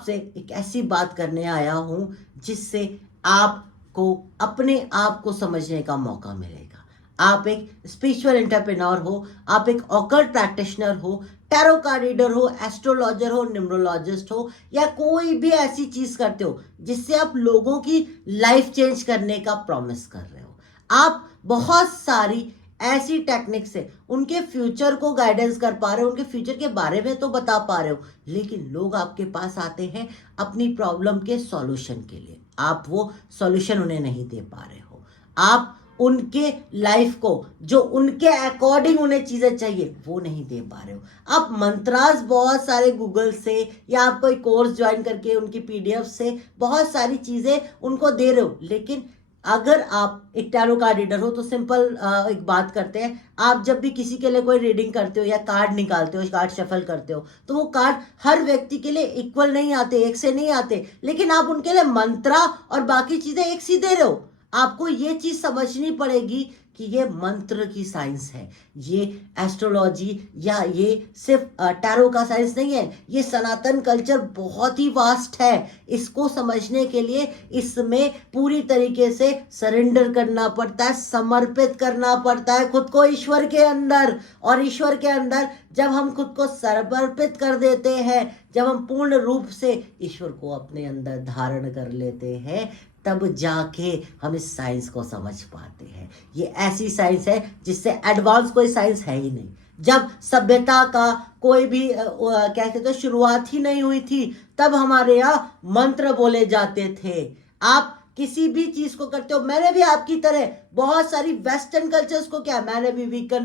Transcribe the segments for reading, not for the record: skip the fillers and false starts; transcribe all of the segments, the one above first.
आपसे एक ऐसी बात करने आया हूं जिससे आपको अपने आप को समझने का मौका मिलेगा। आप एक स्पिरिचुअल एंटरप्रेन्योर हो, आप एक ऑकल्ट प्रैक्टिशनर हो, टैरो कार्ड रीडर हो, एस्ट्रोलॉजर हो, न्यूमरोलॉजिस्ट हो, या कोई भी ऐसी चीज करते हो जिससे आप लोगों की लाइफ चेंज करने का प्रॉमिस कर रहे हो। आप बहुत सारी ऐसी टेक्निक से उनके फ्यूचर को गाइडेंस कर पा रहे हो, उनके फ्यूचर के बारे में तो बता पा रहे हो, लेकिन लोग आपके पास आते हैं अपनी प्रॉब्लम के सॉल्यूशन के लिए। आप वो सॉल्यूशन उन्हें नहीं दे पा रहे हो। आप उनके लाइफ को जो उनके अकॉर्डिंग उन्हें चीजें चाहिए वो नहीं दे पा रहे हो। आप मंत्रास बहुत सारे गूगल से या आप कोई कोर्स ज्वाइन करके उनकी पीडीएफ से बहुत सारी चीजें उनको दे रहे हो, लेकिन अगर आप एक टैरो कार्ड रीडर हो तो सिंपल एक बात करते हैं, आप जब भी किसी के लिए कोई रीडिंग करते हो या कार्ड निकालते हो, कार्ड शफल करते हो, तो वो कार्ड हर व्यक्ति के लिए इक्वल नहीं आते, एक से नहीं आते, लेकिन आप उनके लिए मंत्रा और बाकी चीजें एक सी दे रहे हो। आपको ये चीज समझनी पड़ेगी कि ये मंत्र की साइंस है, ये एस्ट्रोलॉजी या ये सिर्फ टैरो का साइंस नहीं है। ये सनातन कल्चर बहुत ही वास्ट है। इसको समझने के लिए इसमें पूरी तरीके से सरेंडर करना पड़ता है, समर्पित करना पड़ता है खुद को ईश्वर के अंदर। और ईश्वर के अंदर जब हम खुद को समर्पित कर देते हैं, जब हम पूर्ण रूप से ईश्वर को अपने अंदर धारण कर लेते हैं, तब जाके हम इस साइंस को समझ पाते हैं। ये ऐसी साइंस है जिससे एडवांस कोई साइंस है ही नहीं। जब सभ्यता का कोई भी कहते तो शुरुआत ही नहीं हुई थी, तब हमारे यहाँ मंत्र बोले जाते थे। आप किसी भी चीज को करते हो, मैंने भी आपकी तरह बहुत सारी वेस्टर्न कल्चर्स को क्या, मैंने भी वीकन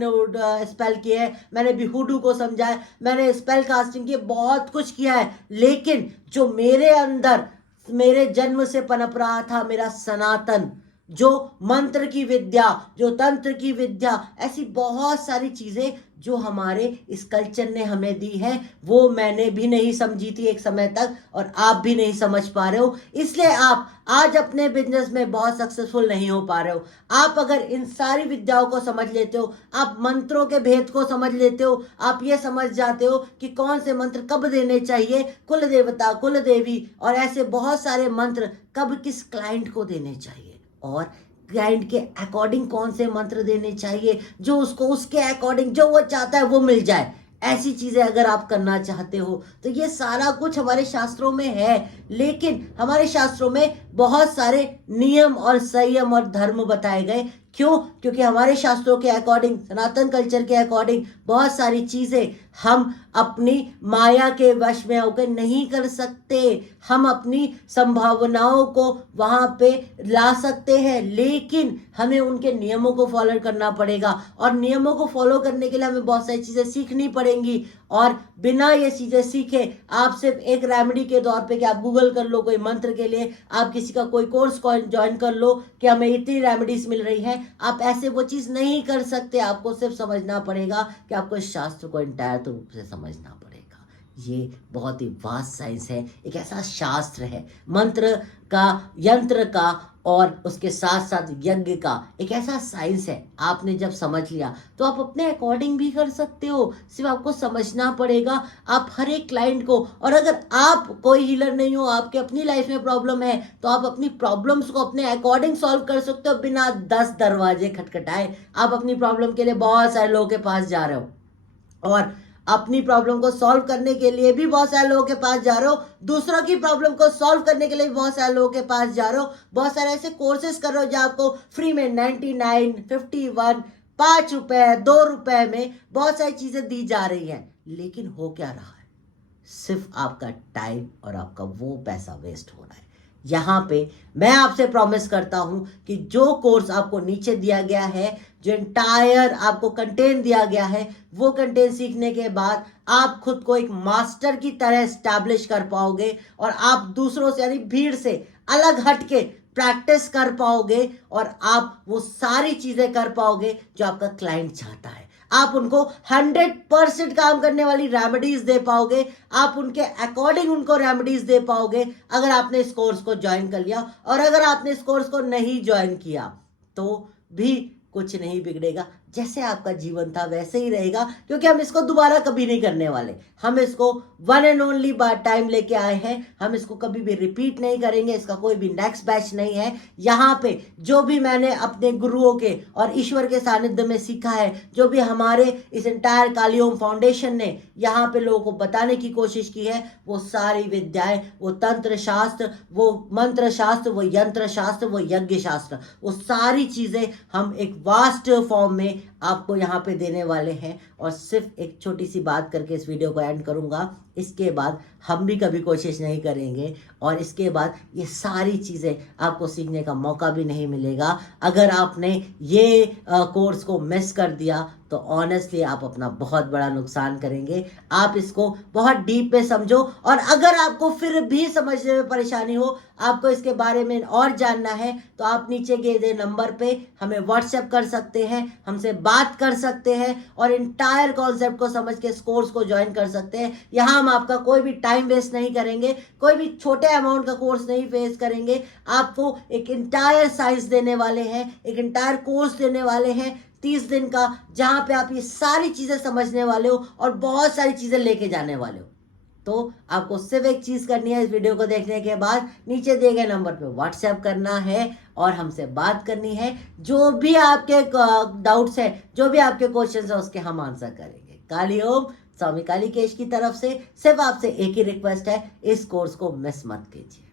स्पेल किए है, मैंने भी हुडू को समझा है, मैंने स्पेल कास्टिंग की, बहुत कुछ किया है, लेकिन जो मेरे अंदर मेरे जन्म से पनप रहा था, मेरा सनातन, जो मंत्र की विद्या, जो तंत्र की विद्या, ऐसी बहुत सारी चीजें जो हमारे इस कल्चर ने हमें दी है, वो मैंने भी नहीं समझी थी एक समय तक, और आप भी नहीं समझ पा रहे हो। इसलिए आप आज अपने बिजनेस में बहुत सक्सेसफुल नहीं हो पा रहे हो। आप अगर इन सारी विद्याओं को समझ लेते हो, आप मंत्रों के भेद को समझ लेते हो, आप ये समझ जाते हो कि कौन से मंत्र कब देने चाहिए, कुल देवता, कुल देवी और ऐसे बहुत सारे मंत्र कब किस क्लाइंट को देने चाहिए, और क्लाइंट के अकॉर्डिंग कौन से मंत्र देने चाहिए जो उसको उसके अकॉर्डिंग जो वो चाहता है वो मिल जाए, ऐसी चीजें अगर आप करना चाहते हो तो ये सारा कुछ हमारे शास्त्रों में है। लेकिन हमारे शास्त्रों में बहुत सारे नियम और संयम और धर्म बताए गए। क्यों? क्योंकि हमारे शास्त्रों के अकॉर्डिंग, सनातन कल्चर के अकॉर्डिंग बहुत सारी चीजें हम अपनी माया के वश में होकर नहीं कर सकते। हम अपनी संभावनाओं को वहां पे ला सकते हैं, लेकिन हमें उनके नियमों को फॉलो करना पड़ेगा, और नियमों को फॉलो करने के लिए हमें बहुत सारी चीजें सीखनी पड़ेंगी। और बिना ये चीजें सीखे आप सिर्फ एक रेमेडी के तौर पे कि आप गूगल कर लो कोई मंत्र के लिए, आप किसी का कोई कोर्स ज्वाइन कर लो कि हमें इतनी रेमेडीज मिल रही हैं, आप ऐसे वो चीज नहीं कर सकते। आपको सिर्फ समझना पड़ेगा कि आपको इस शास्त्र को इंटायर रूप से समझना पड़ेगा। ये बहुत ही वास्ट साइंस है, एक ऐसा शास्त्र है मंत्र का, यंत्र का और उसके साथ साथ यज्ञ का, एक ऐसा साइंस है। आपने जब समझ लिया तो आप अपने अकॉर्डिंग भी कर सकते हो, सिर्फ आपको समझना पड़ेगा आप हर एक क्लाइंट को। और अगर आप कोई हीलर नहीं हो, आपके अपनी लाइफ में प्रॉब्लम है, तो आप अपनी प्रॉब्लम्स को अपने अकॉर्डिंग सॉल्व कर सकते हो बिना 10 दरवाजे खटखटाए। आप अपनी प्रॉब्लम के लिए बहुत सारे लोगों के पास जा रहे हो, और अपनी प्रॉब्लम को सॉल्व करने के लिए भी बहुत सारे लोगों के पास जा रहे हो, दूसरों की प्रॉब्लम को सॉल्व करने के लिए भी बहुत सारे लोगों के पास जा रहे हो, बहुत सारे ऐसे कोर्सेज कर रहे हो जो आपको फ्री में 99, 51, ₹5, ₹2 में बहुत सारी चीजें दी जा रही हैं। लेकिन हो क्या रहा है? सिर्फ आपका टाइम और आपका वो पैसा वेस्ट हो रहा है। यहाँ पे मैं आपसे प्रॉमिस करता हूं कि जो कोर्स आपको नीचे दिया गया है, जो एंटायर आपको कंटेंट दिया गया है, वो कंटेंट सीखने के बाद आप खुद को एक मास्टर की तरह एस्टैब्लिश कर पाओगे, और आप दूसरों से यानी भीड़ से अलग हट के प्रैक्टिस कर पाओगे, और आप वो सारी चीजें कर पाओगे जो आपका क्लाइंट चाहता है। आप उनको 100% काम करने वाली रेमेडीज दे पाओगे, आप उनके अकॉर्डिंग उनको रेमेडीज दे पाओगे अगर आपने इस कोर्स को ज्वाइन कर लिया। और अगर आपने इस कोर्स को नहीं ज्वाइन किया तो भी कुछ नहीं बिगड़ेगा। जैसे आपका जीवन था वैसे ही रहेगा, क्योंकि हम इसको दोबारा कभी नहीं करने वाले। हम इसको one and only bar time लेके आए हैं, हम इसको कभी भी रिपीट नहीं करेंगे, इसका कोई भी नेक्स्ट बैच नहीं है। यहाँ पे जो भी मैंने अपने गुरुओं के और ईश्वर के सानिध्य में सीखा है, जो भी हमारे इस एंटायर काली ओम फाउंडेशन ने यहाँ पे लोगों को बताने की कोशिश की है, वो सारी विद्याएं, वो तंत्र शास्त्र, वो मंत्र शास्त्र, वो यंत्र शास्त्र, वो यज्ञ शास्त्र, वो सारी चीजें हम एक वास्ट फॉर्म में आपको यहाँ पे देने वाले हैं। और सिर्फ एक छोटी सी बात करके इस वीडियो को एंड करूँगा, इसके बाद हम भी कभी कोशिश नहीं करेंगे और इसके बाद ये सारी चीज़ें आपको सीखने का मौका भी नहीं मिलेगा। अगर आपने ये कोर्स को मिस कर दिया तो ऑनेस्टली आप अपना बहुत बड़ा नुकसान करेंगे। आप इसको बहुत डीप में समझो, और अगर आपको फिर भी समझने में परेशानी हो, आपको इसके बारे में और जानना है, तो आप नीचे दिए गए नंबर पे हमें व्हाट्सएप कर सकते हैं, हमसे बात कर सकते हैं और इंटायर कॉन्सेप्ट को समझ के इस कोर्स को ज्वाइन कर सकते हैं। यहाँ हम आपका कोई भी टाइम वेस्ट नहीं करेंगे, कोई भी छोटे अमाउंट का कोर्स नहीं फेस करेंगे। आपको एक इंटायर साइंस देने वाले हैं, एक इंटायर कोर्स देने वाले हैं 30 दिन का, जहाँ पे आप ये सारी चीज़ें समझने वाले हो और बहुत सारी चीज़ें लेके जाने वाले हो। तो आपको सिर्फ एक चीज़ करनी है, इस वीडियो को देखने के बाद नीचे दिए गए नंबर पे व्हाट्सएप करना है और हमसे बात करनी है। जो भी आपके डाउट्स है, जो भी आपके क्वेश्चंस है, उसके हम आंसर करेंगे। काली ओम स्वामी कालिकेश की तरफ से सिर्फ आपसे एक ही रिक्वेस्ट है, इस कोर्स को मिस मत कीजिए।